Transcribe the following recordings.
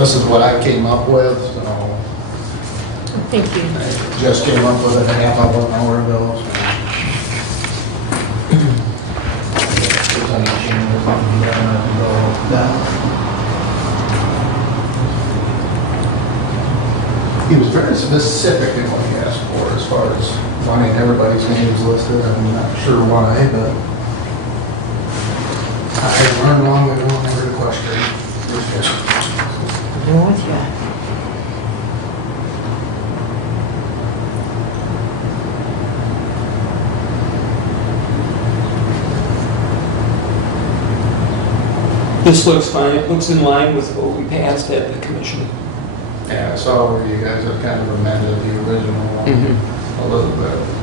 This is what I came up with, so Thank you. I just came up with it a half hour, an hour ago. So. If there's any changes, I'm gonna go down. He was very specific in what he asked for as far as wanting everybody's names listed. I'm not sure why, but I learned long ago, never to question. I'm with you. This looks fine, it looks in line with what we passed at the commission. Yeah, I saw where you guys have kind of amended the original one a little bit.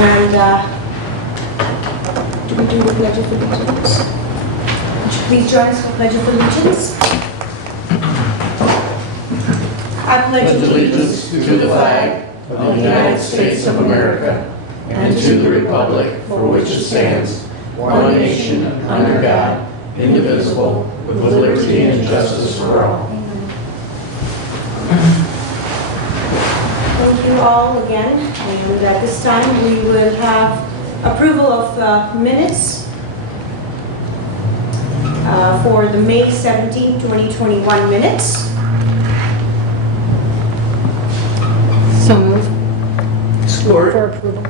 And do we do the Pledge of Allegiance? Would you please join us for Pledge of Allegiance? I pledge allegiance to the flag of the United States of America and to the republic for which it stands, one nation, under God, indivisible, with liberty and justice for all. Thank you all again. And at this time, we will have approval of minutes for the May 17, 2021 minutes. So moved Support. for approval.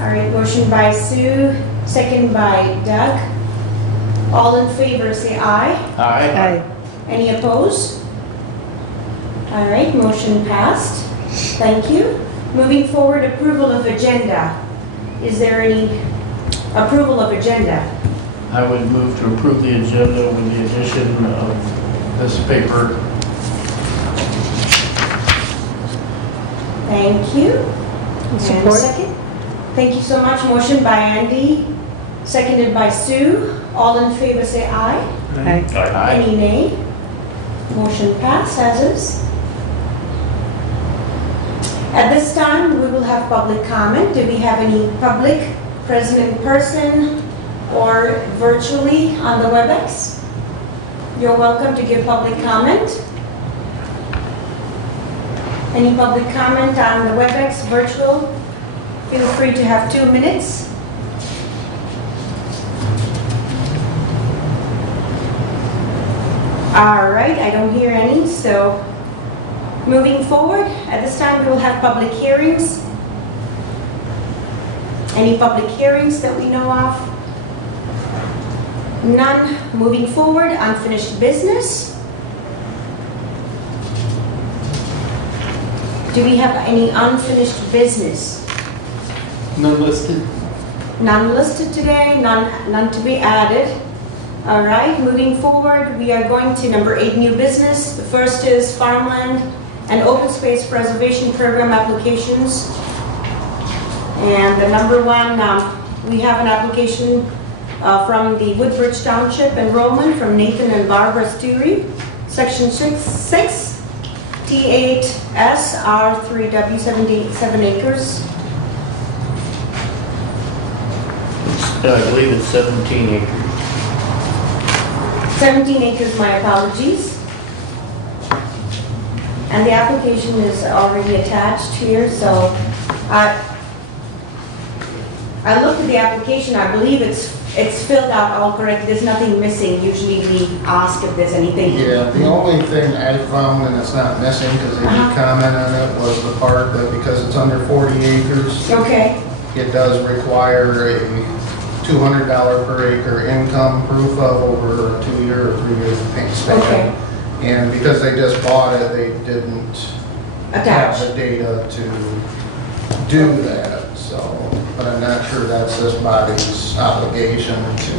All right, motion by Sue, second by Doug. All in favor, say aye. Aye. Any opposed? All right, motion passed. Thank you. Moving forward, approval of agenda. Is there any approval of agenda? I would move to approve the agenda with the addition of this paper. Thank you. And Support. second. Thank you so much. Motion by Andy, seconded by Sue. All in favor, say aye. Aye. Any nay? Motion passed as is. At this time, we will have public comment. Do we have any public present in person or virtually on the WebEx? You're welcome to give public comment. Any public comment on the WebEx virtual? Feel free to have 2 minutes. All right, I don't hear any, so moving forward, at this time we will have public hearings. Any public hearings that we know of? None. Moving forward, unfinished business. Do we have any unfinished business? None listed. None listed today, none to be added. All right, moving forward, we are going to number 8, new business. The first is farmland and open space preservation program applications. And the number 1, we have an application from the Woodbridge Township Enrollment from Nathan and Barbara Stewry, Section 6, T8S R3W 77 acres. I believe it's 17 acres. 17 acres, my apologies. And the application is already attached here, so I looked at the application. I believe it's filled out all correct. There's nothing missing. Usually we ask if there's anything. Yeah, the only thing I found, and it's not missing because they did comment on it, was the part that because it's under 40 acres, Okay, it does require a $200 per acre income proof of over a 2-year or 3-year span. Okay. And because they just bought it, they didn't have attached. the data to do that, so, but I'm not sure that's this body's obligation to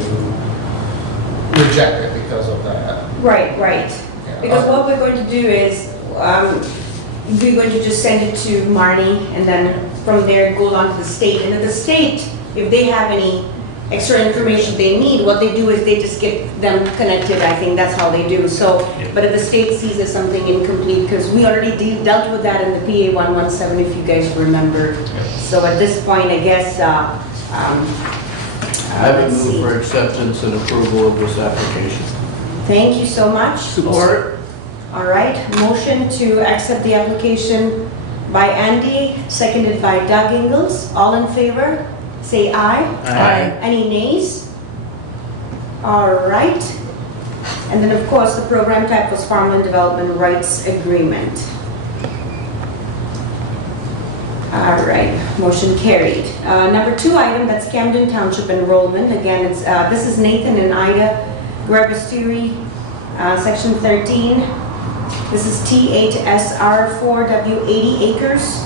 reject it because of that. Right. Yeah. Because what we're going to do is, we're going to just send it to Marnie, and then from there go on to the state. And at the state, if they have any extra information they need, what they do is they just get them connected. I think that's how they do. So, but if the state sees there's something incomplete, because we already dealt with that in the PA 117, if you guys remember. So at this point, I guess, I would let's move see. for acceptance and approval of this application. Thank you so much. Support. All right, motion to accept the application by Andy, seconded by Doug Ingles. All in favor, say aye. Aye. Any nays? All right. And then, of course, the program type was Farmland Development Rights Agreement. All right, motion carried. Number 2 item, that's Camden Township Enrollment. Again, it's this is Nathan and Ida Guerrabasturi, Section 13. This is T8SR4W 80 acres.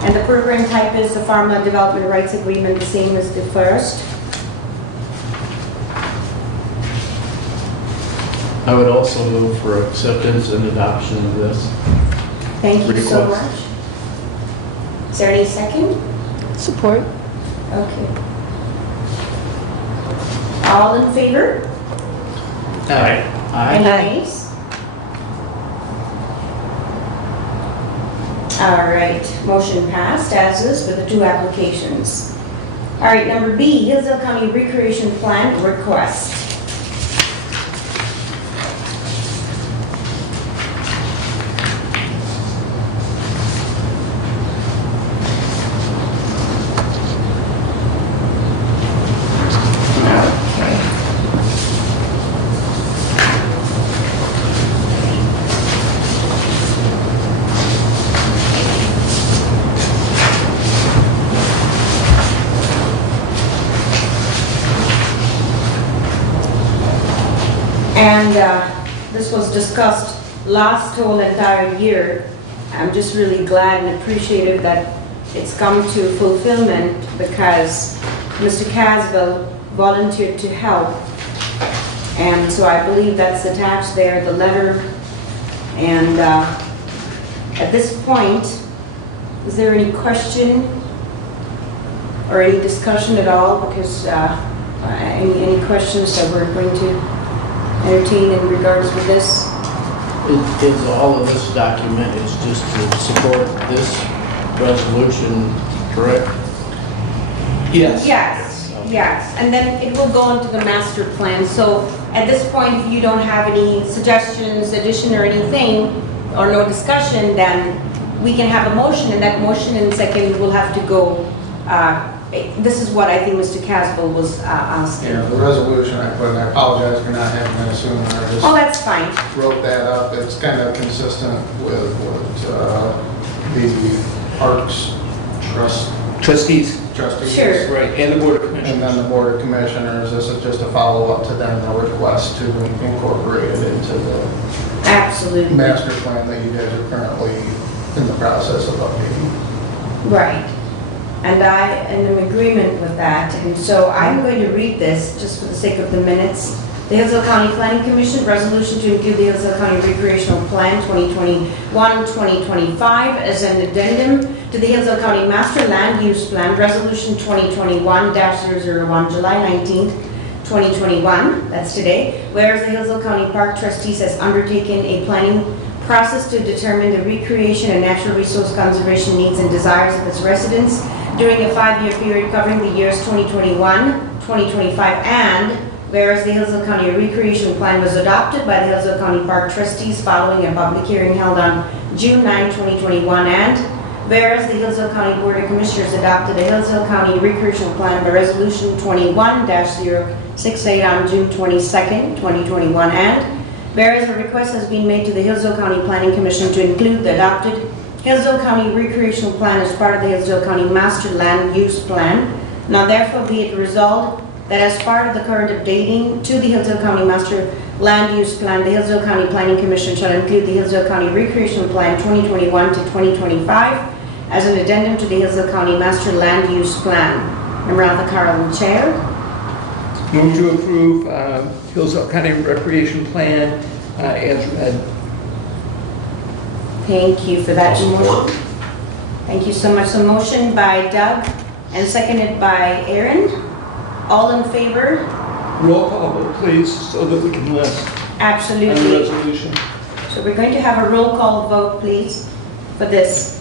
And the program type is the Farmland Development Rights Agreement, the same as the first. I would also move for acceptance and adoption of this. Thank you so Request. much. Is there any second? Support. Okay. All in favor? Aye. Any nays? All right, motion passed as is with the 2 applications. All right, number B, Hillsdale County Recreation Plan request. And this was discussed last whole entire year. I'm just really glad and appreciative that it's come to fulfillment because Mr. Caswell volunteered to help. And so I believe that's attached there, the letter. And at this point, is there any question or any discussion at all? Because any questions that we're going to entertain in regards to this? Is all of this document is just to support this resolution, correct? Yes. Yes, and then it will go into the master plan. So at this point, if you don't have any suggestions, addition or anything, or no discussion, then we can have a motion, and that motion in second will have to go, this is what I think Mr. Caswell was asking. Yeah, the resolution I put in, I apologize for not having that sooner. I just Oh, that's fine. wrote that up. It's kind of consistent with what the Parks Trustees. trustees. Sure. Right, and the Board of And Commissioners. then the Board of Commissioners, this is just a follow-up to them, the request to incorporate it into the Absolutely. master plan that you guys are currently in the process of updating. Right. And I am in agreement with that. And so I'm going to read this just for the sake of the minutes. The Hillsdale County Planning Commission resolution to include the Hillsdale County Recreational Plan 2021-2025 as an addendum to the Hillsdale County Master Land Use Plan, Resolution 2021-001, July 19th, 2021, that's today. Whereas the Hillsdale County Park Trustees has undertaken a planning process to determine the recreation and natural resource conservation needs and desires of its residents during a 5-year period covering the years 2021, 2025, and whereas the Hillsdale County Recreation Plan was adopted by the Hillsdale County Park Trustees following a public hearing held on June 9, 2021, and whereas the Hillsdale County Board of Commissioners adopted the Hillsdale County Recreation Plan by Resolution 21-068 on June 22, 2021, and whereas a request has been made to the Hillsdale County Planning Commission to include the adopted Hillsdale County Recreational Plan as part of the Hillsdale County Master Land Use Plan. Now therefore be it resolved that as part of the current updating to the Hillsdale County Master Land Use Plan, the Hillsdale County Planning Commission shall include the Hillsdale County Recreational Plan 2021 to 2025 as an addendum to the Hillsdale County Master Land Use Plan. Member Carlin, Chair. Move to approve Hillsdale County Recreation Plan as read. Thank you for that motion. Thank you so much. So motion by Doug and seconded by Aaron. All in favor? Roll call vote, please, so that we can list on the Absolutely. resolution. So we're going to have a roll call vote, please, for this.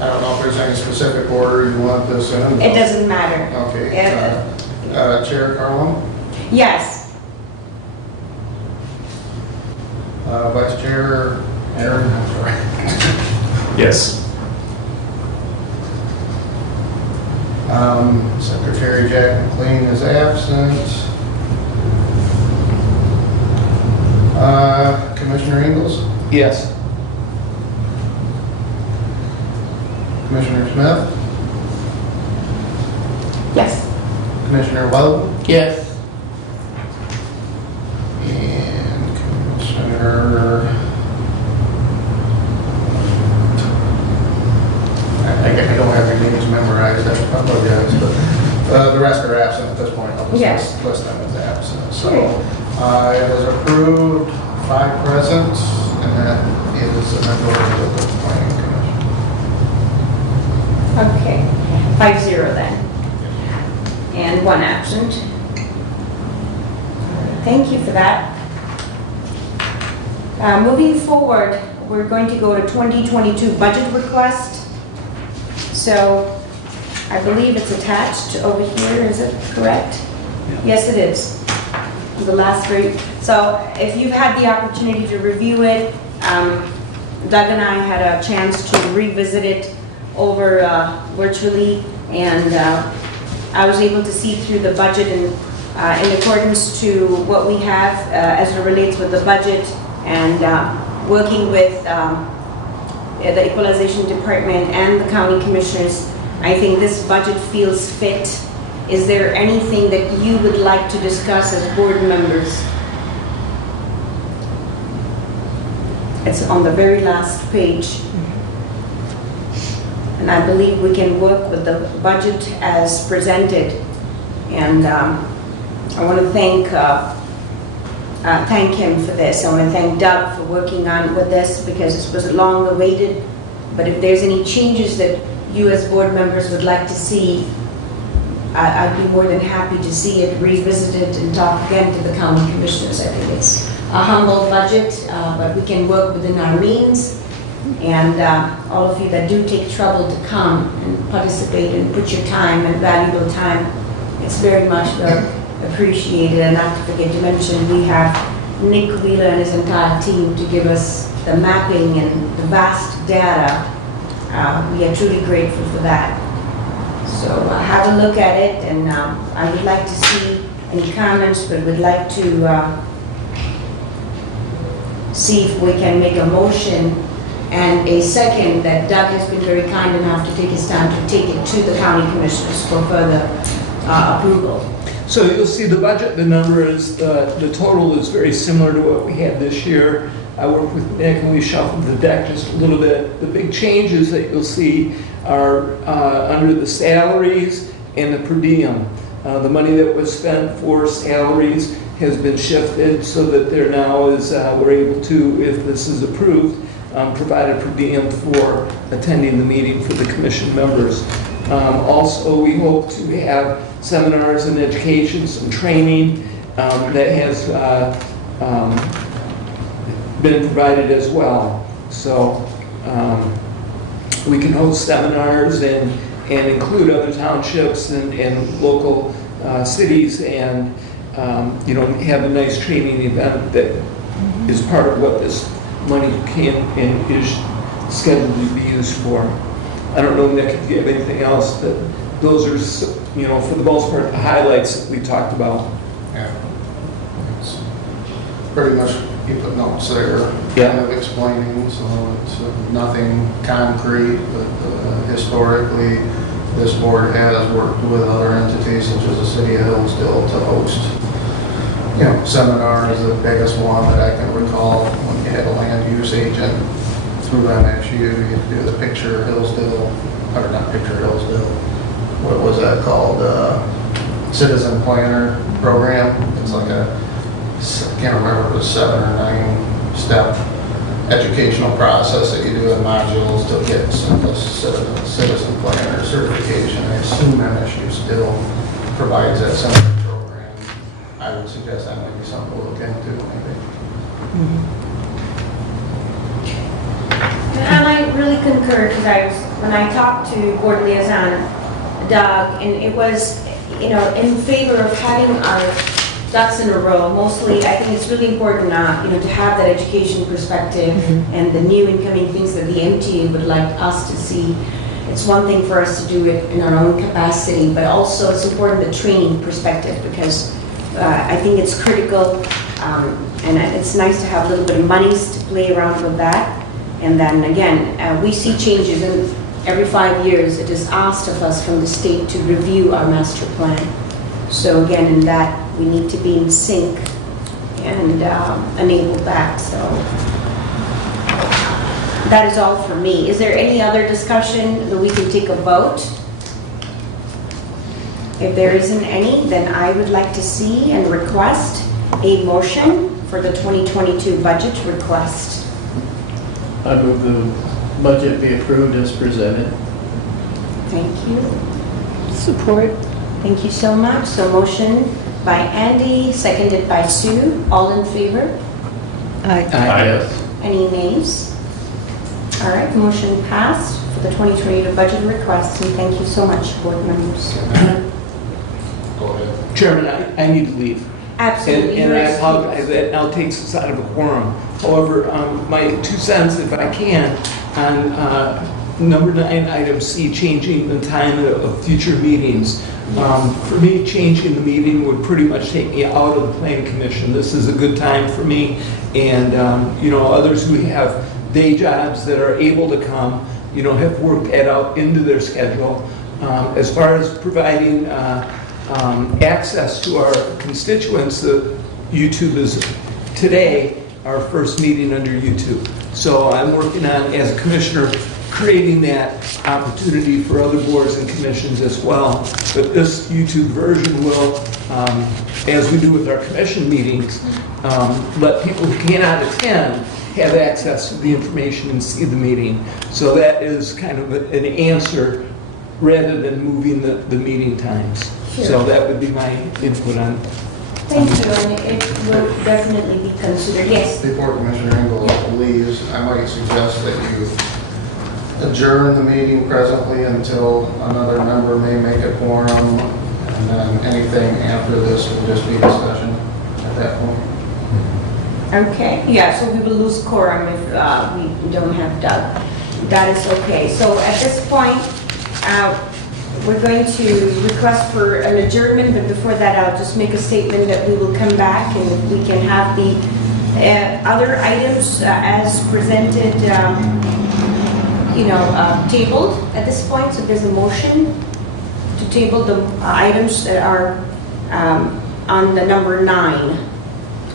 I don't know if there's any specific order you want this in. It doesn't matter. Okay. Yeah. Chair Carlin, Yes. Vice Chair Aaron, I'm sorry. Yes. Secretary Jack McLean is absent. Commissioner Ingles, Yes. Commissioner Smith, Yes. Commissioner Weldon, Yes. and Commissioner... I don't have your names memorized, I apologize, but the rest are absent at this point. I'll just Yes. list them as absent. So Sure. it is approved, 5 present, and that is a majority of the planning commission. Okay. 5-0 then. and 1 absent. Thank you for that. Moving forward, we're going to go to 2022 budget request. So I believe it's attached over here, is it correct? Yes, it is. The last 3. So if you've had the opportunity to review it, Doug and I had a chance to revisit it over virtually, and I was able to see through the budget and in accordance to what we have as it relates with the budget and working with the Equalization Department and the county commissioners. I think this budget feels fit. Is there anything that you would like to discuss as board members? It's on the very last page. And I believe we can work with the budget as presented. And I want to thank him for this. I want to thank Doug for working on with this because this was long awaited. But if there's any changes that you as board members would like to see, I'd be more than happy to see it revisited and talk again to the county commissioners. I think it's a humble budget, but we can work within our means. And all of you that do take trouble to come and participate and put your time and valuable time, it's very much appreciated. And not to forget to mention, we have Nick Wheeler and his entire team to give us the mapping and the vast data. We are truly grateful for that. So have a look at it, and I would like to see any comments, but would like to see if we can make a motion and a second that Doug has been very kind enough to take his time to take it to the county commissioners for further approval. So you'll see the budget, the number is, the total is very similar to what we had this year. I worked with Nick and we shuffled the deck just a little bit. The big changes that you'll see are under the salaries and the per diem. The money that was spent for salaries has been shifted so that there now is, we're able to, if this is approved, provide a per diem for attending the meeting for the commission members. Also, we hope to have seminars and education, some training that has been provided as well. So we can host seminars and include other townships and local cities and have a nice training event that is part of what this money can and is scheduled to be used for. I don't know, Nick, if you have anything else, but those are, for the most part, the highlights that we talked about. Yeah. It's pretty much, you put notes there, Yeah. kind of explaining, so it's nothing concrete, but historically, this board has worked with other entities such as the city of Hillsdale to host, seminars. The biggest one that I can recall when you had a land use agent through MSU, you do the Picture Hillsdale, or not Picture Hillsdale, what was that called? Citizen Planner Program. It's like I can't remember if it was 7 or 9 step educational process that you do in modules to get some citizen planner certification. I assume MSU still provides that similar program. I would suggest that might be something to look into, maybe. And I really concur because when I talked to board liaison Doug, and it was, in favor of having our ducks in a row. Mostly, I think it's really important, to have that education perspective and the new incoming things that the MTA would like us to see. It's one thing for us to do it in our own capacity, but also it's important the training perspective because I think it's critical, and it's nice to have a little bit of monies to play around with that. And then again, we see changes in every 5 years. It is asked of us from the state to review our master plan. So again, in that, we need to be in sync and enable that. So that is all for me. Is there any other discussion that we can take a vote? If there isn't any, then I would like to see and request a motion for the 2022 budget request. I move the budget be approved as presented. Thank you. Support. Thank you so much. So motion by Andy, seconded by Sue. All in favor? Aye. Yes. Any nays? All right, motion passed for the 2022 budget request, and thank you so much, board members. Go ahead. Chairman, I need to leave. Absolutely. And I you're apologize, that now takes us out of a quorum. However, my 2 cents, if I can, on number 9, item C, changing the time of future meetings. For me, changing the meeting would pretty much take me out of the planning commission. This is a good time for me, and, others who have day jobs that are able to come, have worked that out into their schedule. As far as providing access to our constituents, YouTube is today our first meeting under YouTube. So I'm working on, as a commissioner, creating that opportunity for other boards and commissions as well. But this YouTube version will, as we do with our commission meetings, let people who cannot attend have access to the information and see the meeting. So that is kind of an answer rather than moving the meeting times. Sure. So that would be my input on. Thank you, and it will definitely be considered. Yes. Before Commissioner Engel leaves, I might suggest that you adjourn the meeting presently until another member may make a quorum, and then anything after this will just be discussion at that point. Okay, yeah, so we will lose quorum if we don't have Doug. That is okay. So at this point, we're going to request for an adjournment, but before that, I'll just make a statement that we will come back and we can have the other items as presented, tabled at this point. So there's a motion to table the items that are on the number 9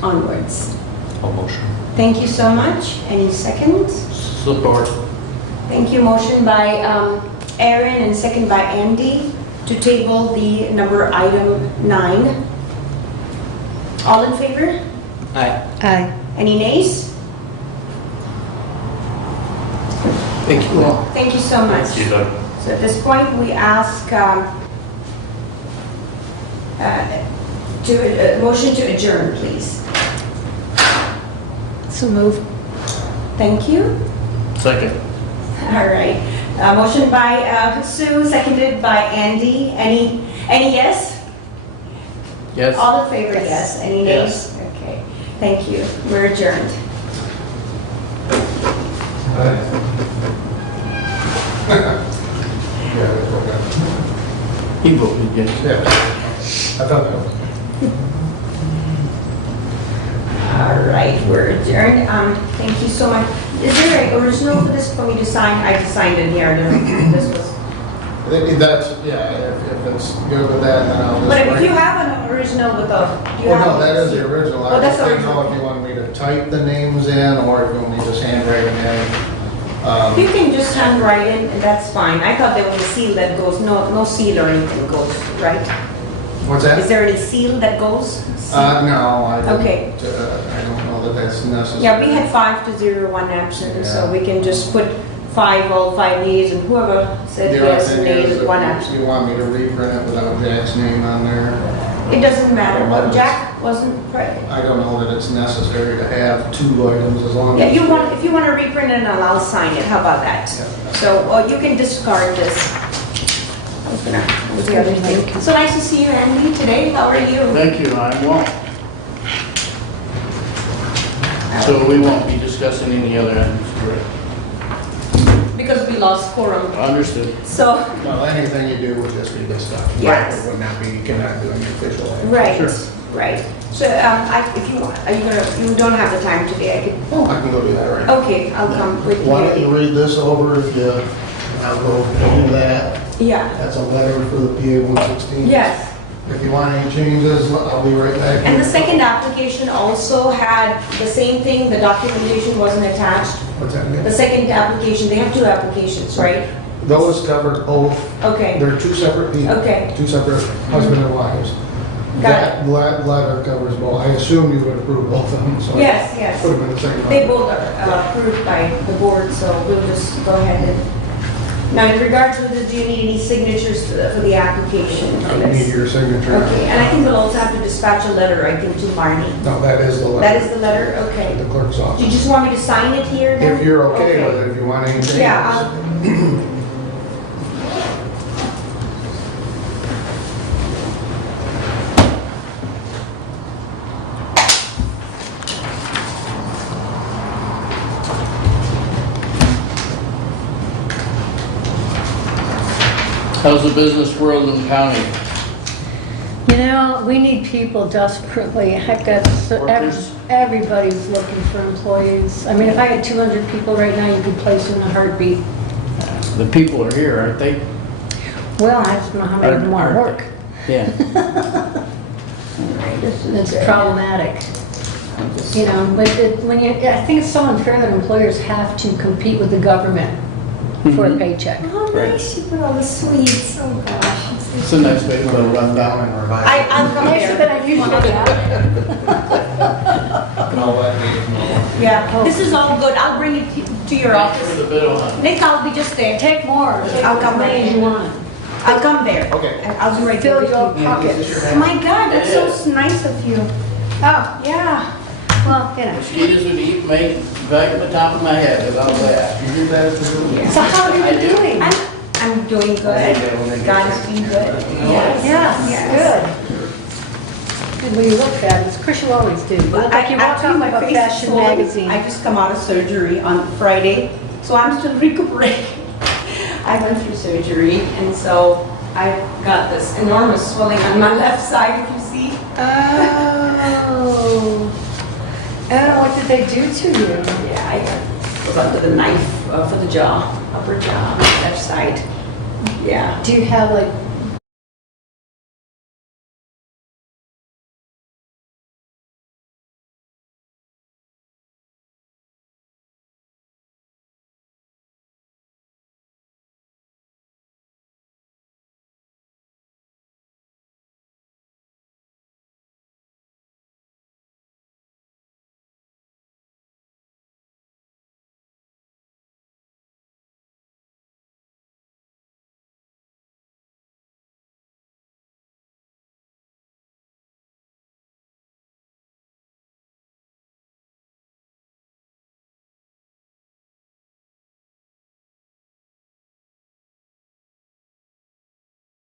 onwards. All motion. Thank you so much. Any seconds? Support. Thank you. Motion by Aaron and second by Andy to table the number item 9. All in favor? Aye. Aye. Any nays? Thank you all. Thank you so much. Thank you, Doug. So at this point, we ask motion to adjourn, please. So move. Thank you. Second. All right. Motion by Sue, seconded by Andy. Any yes? Yes. All in favor, yes. Any nays? Yes. Okay. Thank you. We're adjourned. He voted yes. Yeah. I thought that was. All right, we're adjourned. Thank you so much. Is there an original for this for me to sign? I just signed it here. I don't know if this was. That's, yeah, if it's good with that, then I'll just. But if bring- you have an original with the, do you Well, have? no, that is the original. Oh, I that's just didn't original. know if you want me to type the names in or if you want me to just handwrite them in. You can just handwrite it, and that's fine. I thought there was a seal that goes. No seal or anything goes, right? What's Is that? there any seal that goes? No, I didn't. Okay. I don't know that that's necessary. Yeah, we had 5 to 0, 1 absent, so Yeah. we can just put 5, all 5 nays, and whoever said The only yes, thing nays, is, and if 1 you absent. want me to reprint it without Jack's name on there, It doesn't matter, but Jack wasn't, I don't know that it's necessary to have 2 items as long as. yeah, if you want to reprint it, I'll sign it, how about that? Yeah. So, you can discard this. I was gonna, what was the other thing? So nice to see you, Andy, today, how are you? Thank you, I'm well. So we won't be discussing any other items, correct? Because we lost quorum, Understood. so, Well, anything you do would just be this stuff. Yes. It would not be, you cannot do any official item. right, Sure. right. So, if you want, you don't have the time today, I could, Oh, I can go do that right now. okay, I'll come with Why don't you you. read this over if you, I'll go do that. Yeah, That's a letter for the PA 116. yes. If you want any changes, I'll be right back. And the second application also had the same thing, the documentation wasn't attached. What's that again? The second application, they have 2 applications, right? Those covered both. Okay, They're 2 separate people. okay, 2 separate husband and wives. got it. That letter covers both. I assume you would approve both of them, so. Yes, yes. Put them in the same. They both are approved by the board, so we'll just go ahead and Now, in regards to this, do you need any signatures for the application? I need your signature. Okay, and I think we'll also have to dispatch a letter, I think, to Marnie. No, that is the That letter. is the letter? Okay. The clerk's Do you office. just want me to sign it here then? If you're okay with it, if you want anything. Yeah, else. How's the business world in the county? You know, we need people desperately. I've got, Workers? everybody's looking for employees. I mean, if I had 200 people right now, you could place them in a heartbeat. The people are here, aren't they? Well, I just don't know how many of them want to Aren't work. Yeah. It's problematic. You know, but when you, I think it's so unfair that employers have to compete with the government for a paycheck. Oh, nice, you put all the sweets. Oh, gosh. It's a nice way to We'll run run down. down and revise. I'll come Nicer than there. I usually have. Yeah, this is all good. I'll bring it to your Thanks for office. the bid on it. Nick, I'll be just there. Take more. Take I'll come as many as you want. I'll come there. Okay. And I'll be right Fill there. your pockets. My God, that's so nice of you. Oh, Yeah. well, you know. Mosquitoes would eat me back at the top of my head without that. You do that too? So how have you been doing? I'm doing good. God has been good. Yes. Yeah, Yes. good. Good, well, you look fabulous. Of course, you always do. You look like you walk Actually, out my of a face is fashion swollen. magazine. I just come out of surgery on Friday, so I'm still recuperating. I went through surgery, and so I've got this enormous swelling on my left side, if you see. Oh. Oh, what did they do to you? Yeah, I was under the knife for the jaw, upper jaw, left side. Yeah. Do you have like